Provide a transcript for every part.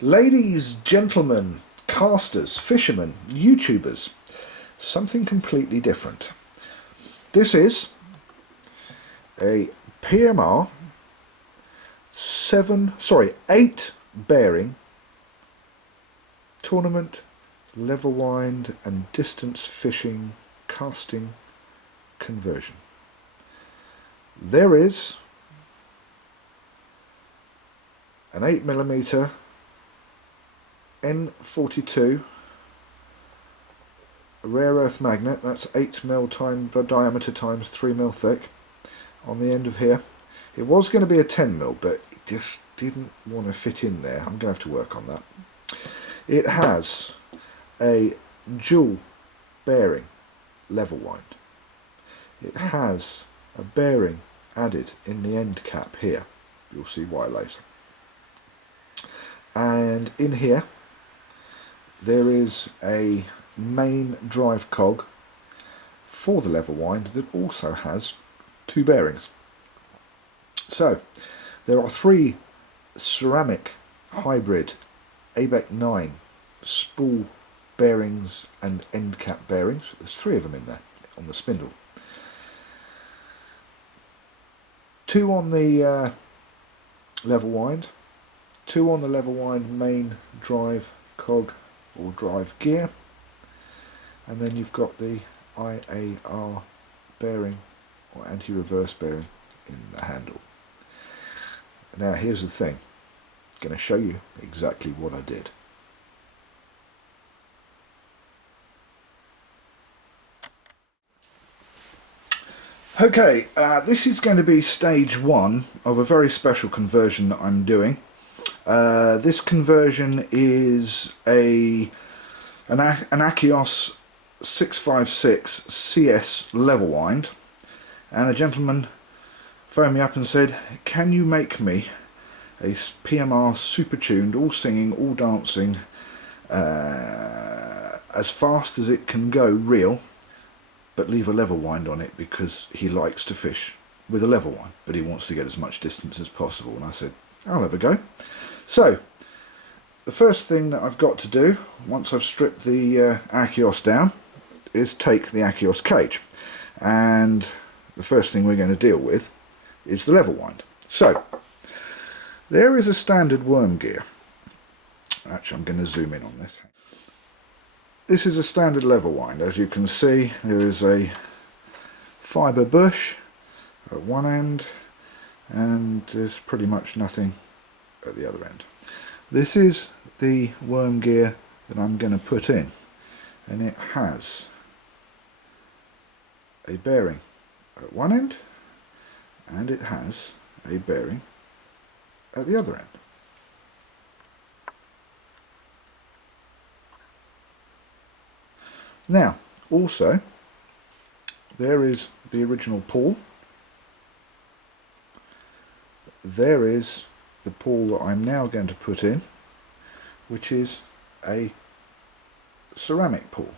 Ladies, gentlemen, casters, fishermen, YouTubers, something completely different. This is a PMR 8 bearing tournament, level wind and distance fishing casting conversion. There is an 8mm N42 rare earth magnet, that's 8mm diameter times 3mm thick on the end of here. It was going to be a 10mm, but it just didn't want to fit in there. I'm going to have to work on that. It has a dual bearing level wind. It has a bearing added in the end cap here. You'll see why later. And in here there is a main drive cog for the level wind that also has 2 bearings. So there are 3 ceramic hybrid ABEC 9 spool bearings and end cap bearings. There's 3 of them in there on the spindle. 2 on the level wind, 2 on the level wind main drive cog or drive gear, and then you've got the IAR bearing or anti-reverse bearing in the handle. Now here's the thing, I'm going to show you exactly what I did. Okay, this is going to be stage 1 of a very special conversion that I'm doing. This conversion is an Akios 656 CS level wind, and a gentleman phoned me up and said, can you make me a PMR super tuned, all singing, all dancing, as fast as it can go reel, but leave a level wind on it because he likes to fish with a level wind, but he wants to get as much distance as possible. And I said, I'll have a go. So the first thing that I've got to do once I've stripped the Akios down is take the Akios cage, and the first thing we're going to deal with is the level wind. So there is a standard worm gear. Actually, I'm going to zoom in on this. This is a standard level wind. As you can see, there is a fibre bush at one end and there's pretty much nothing at the other end. This is the worm gear that I'm going to put in, and it has a bearing at one end and it has a bearing at the other end. Now also there is the original pawl. There is the pawl that I'm now going to put in, which is a ceramic pawl.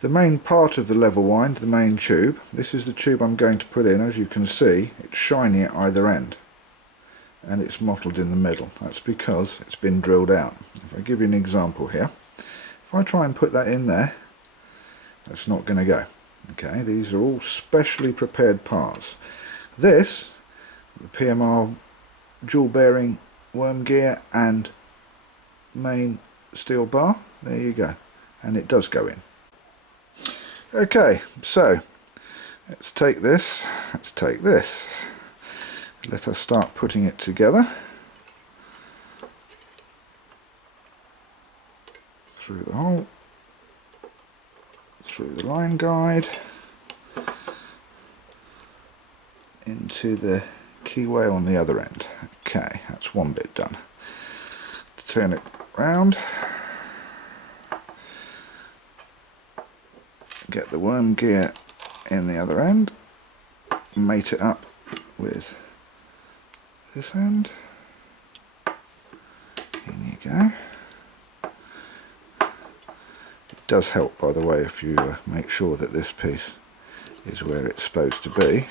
The main part of the level wind, the main tube, this is the tube I'm going to put in. As you can see, it's shiny at either end and it's mottled in the middle. That's because it's been drilled out. If I give you an example here, if I try and put that in there, that's not going to go. Okay, these are all specially prepared parts. This, the PMR dual bearing worm gear and main steel bar, there you go, and it does go in. Okay, so let's take this, let us start putting it together through the hole, through the line guide, into the keyway on the other end. Okay, that's one bit done. Turn it round, get the worm gear in the other end, mate it up with this end. In you go. It does help, by the way, if you make sure that this piece is where it's supposed to be,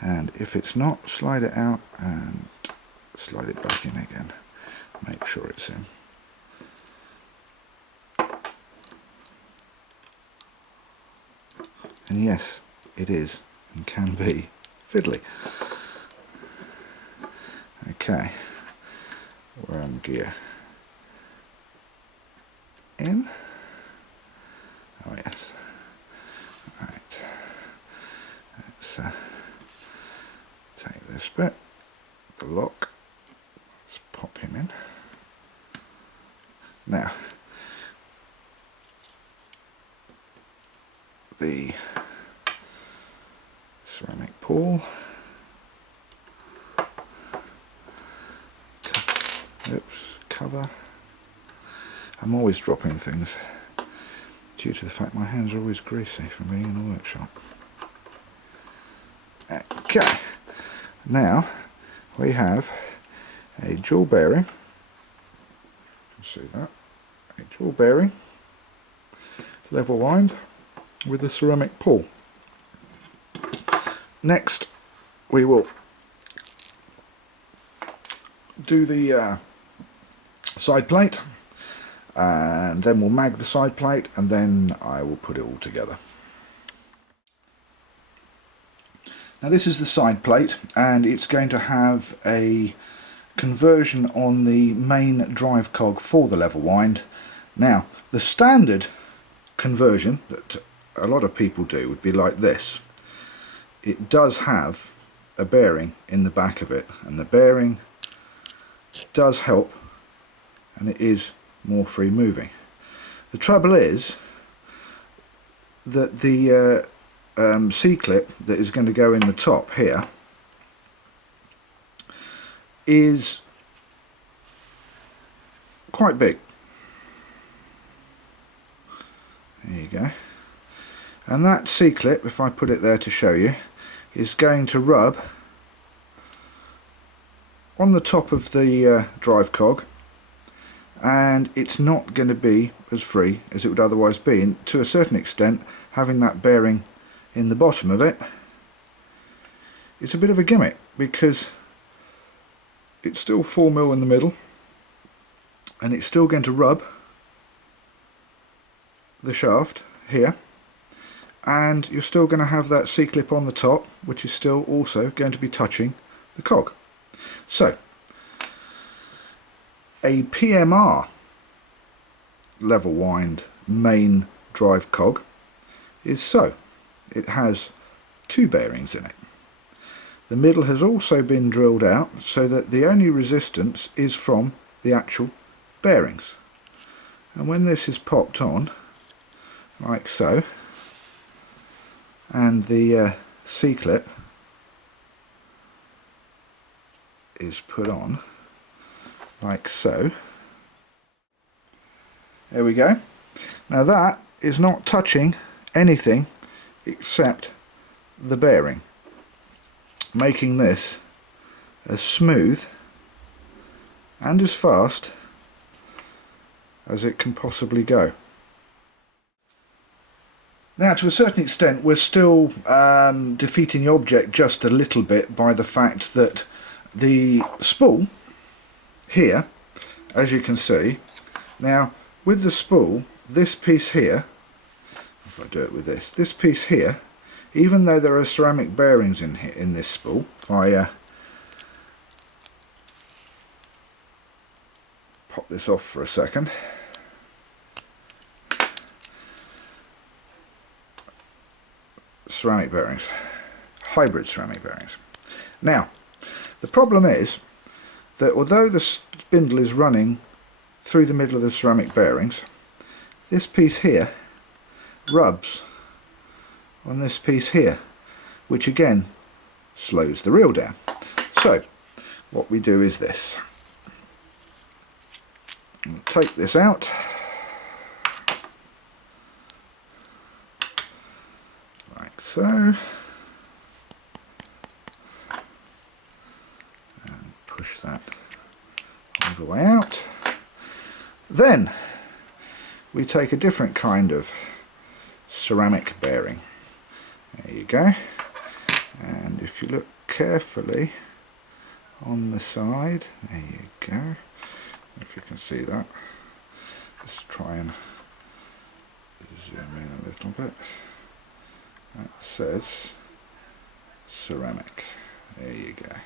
and if it's not, slide it out and slide it back in again. Make sure it's in. And yes, it is and can be fiddly. Okay, worm gear in. Oh yes. Right. Let's take this bit, the lock. Let's pop him in. Now, the ceramic pawl. Oops, cover. I'm always dropping things due to the fact my hands are always greasy from being in the workshop. Okay, now we have a dual bearing. See that? A dual bearing, level wind with a ceramic pawl. Next we will do the side plate, and then we'll mag the side plate, and then I will put it all together. Now this is the side plate, and it's going to have a conversion on the main drive cog for the level wind. Now the standard conversion that a lot of people do would be like this. It does have a bearing in the back of it, and the bearing does help, and it is more free moving. The trouble is that the C-clip that is going to go in the top here is quite big. There you go. And that C-clip, if I put it there to show you, is going to rub on the top of the drive cog, and it's not going to be as free as it would otherwise be. And to a certain extent, having that bearing in the bottom of it, it's a bit of a gimmick, because it's still 4mm in the middle, and it's still going to rub the shaft here, and you're still going to have that C-clip on the top, which is still also going to be touching the cog. So a PMR level wind main drive cog is so. It has two bearings in it. The middle has also been drilled out so that the only resistance is from the actual bearings. And when this is popped on, like so, and the C-clip is put on, like so, there we go. Now that is not touching anything except the bearing, making this as smooth and as fast as it can possibly go. Now, to a certain extent, we're still defeating the object just a little bit by the fact that the spool here, as you can see, now with the spool, this piece here, if I do it with this piece here, even though there are ceramic bearings in here in this spool, if I pop this off for a second, ceramic bearings, hybrid ceramic bearings. Now the problem is that although the spindle is running through the middle of the ceramic bearings, this piece here rubs on this piece here, which again slows the reel down. So what we do is this. We'll take this out, like so, and push that all the way out. Then we take a different kind of ceramic bearing. There you go. And if you look carefully on the side. There you go. If you can see that. Let's try and zoom in a little bit. That says ceramic. There you go.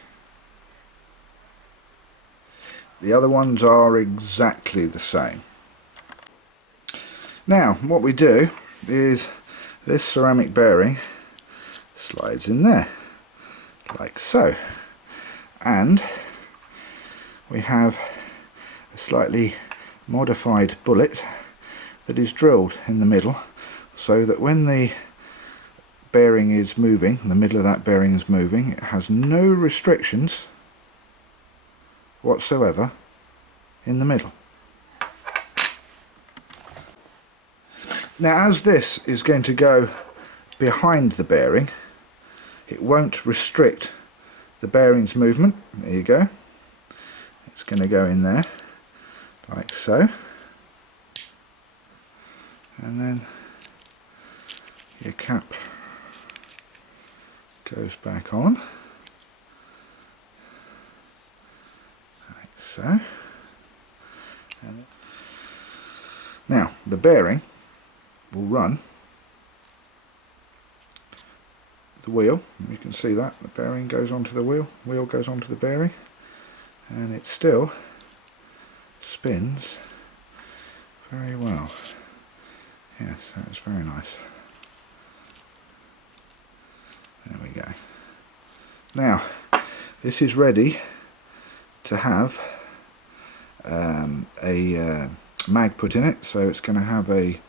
The other ones are exactly the same. Now what we do is this ceramic bearing slides in there like so, and we have a slightly modified bullet that is drilled in the middle, so that when the bearing is moving, the middle of that bearing is moving, it has no restrictions whatsoever in the middle. Now as this is going to go behind the bearing, it won't restrict the bearing's movement. There you go. It's going to go in there like so, and then your cap goes back on like so. And now the bearing will run the wheel. You can see that the bearing goes onto the wheel goes onto the bearing, and it still spins very well. Yes, that's very nice. There we go. Now this is ready to have a mag put in it, so it's going to have a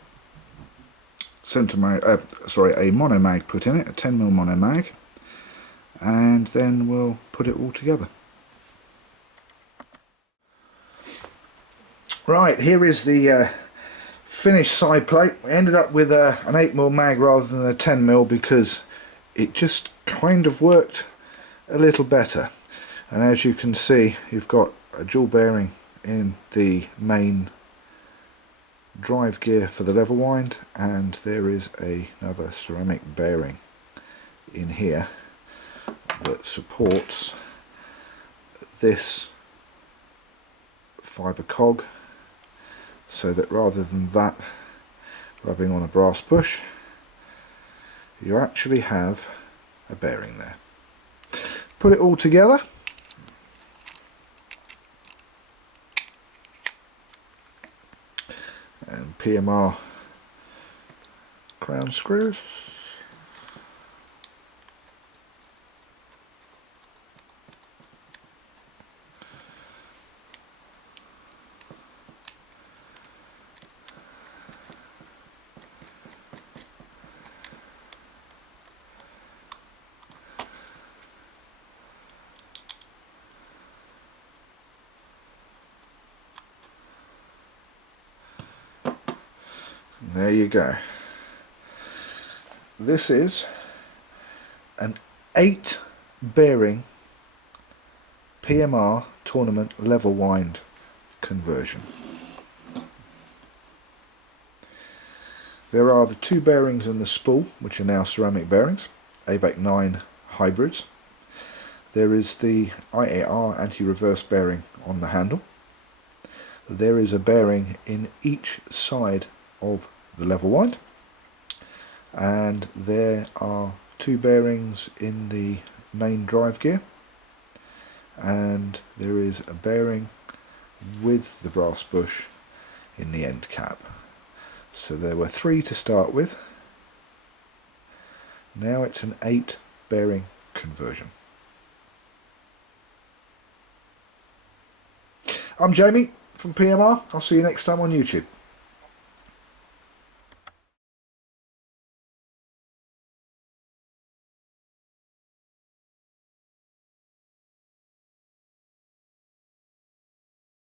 a mono mag put in it, a 10mm mono mag, and then we'll put it all together. Right, here is the finished side plate. We ended up with an 8mm mag rather than a 10mm because it just kind of worked a little better. And as you can see, you've got a dual bearing in the main drive gear for the level wind, and there is another ceramic bearing in here that supports this fibre cog, so that rather than that rubbing on a brass bush, you actually have a bearing there. Put it all together. And PMR crown screws. There you go. This is an 8 bearing PMR tournament level wind conversion. There are the 2 bearings in the spool, which are now ceramic bearings, ABAC 9 hybrids. There is the IAR anti-reverse bearing on the handle. There is a bearing in each side of the level wind, and there are 2 bearings in the main drive gear, and there is a bearing with the brass bush in the end cap. So there were 3 to start with. Now it's an 8 bearing conversion. I'm Jamie from PMR. I'll see you next time on YouTube.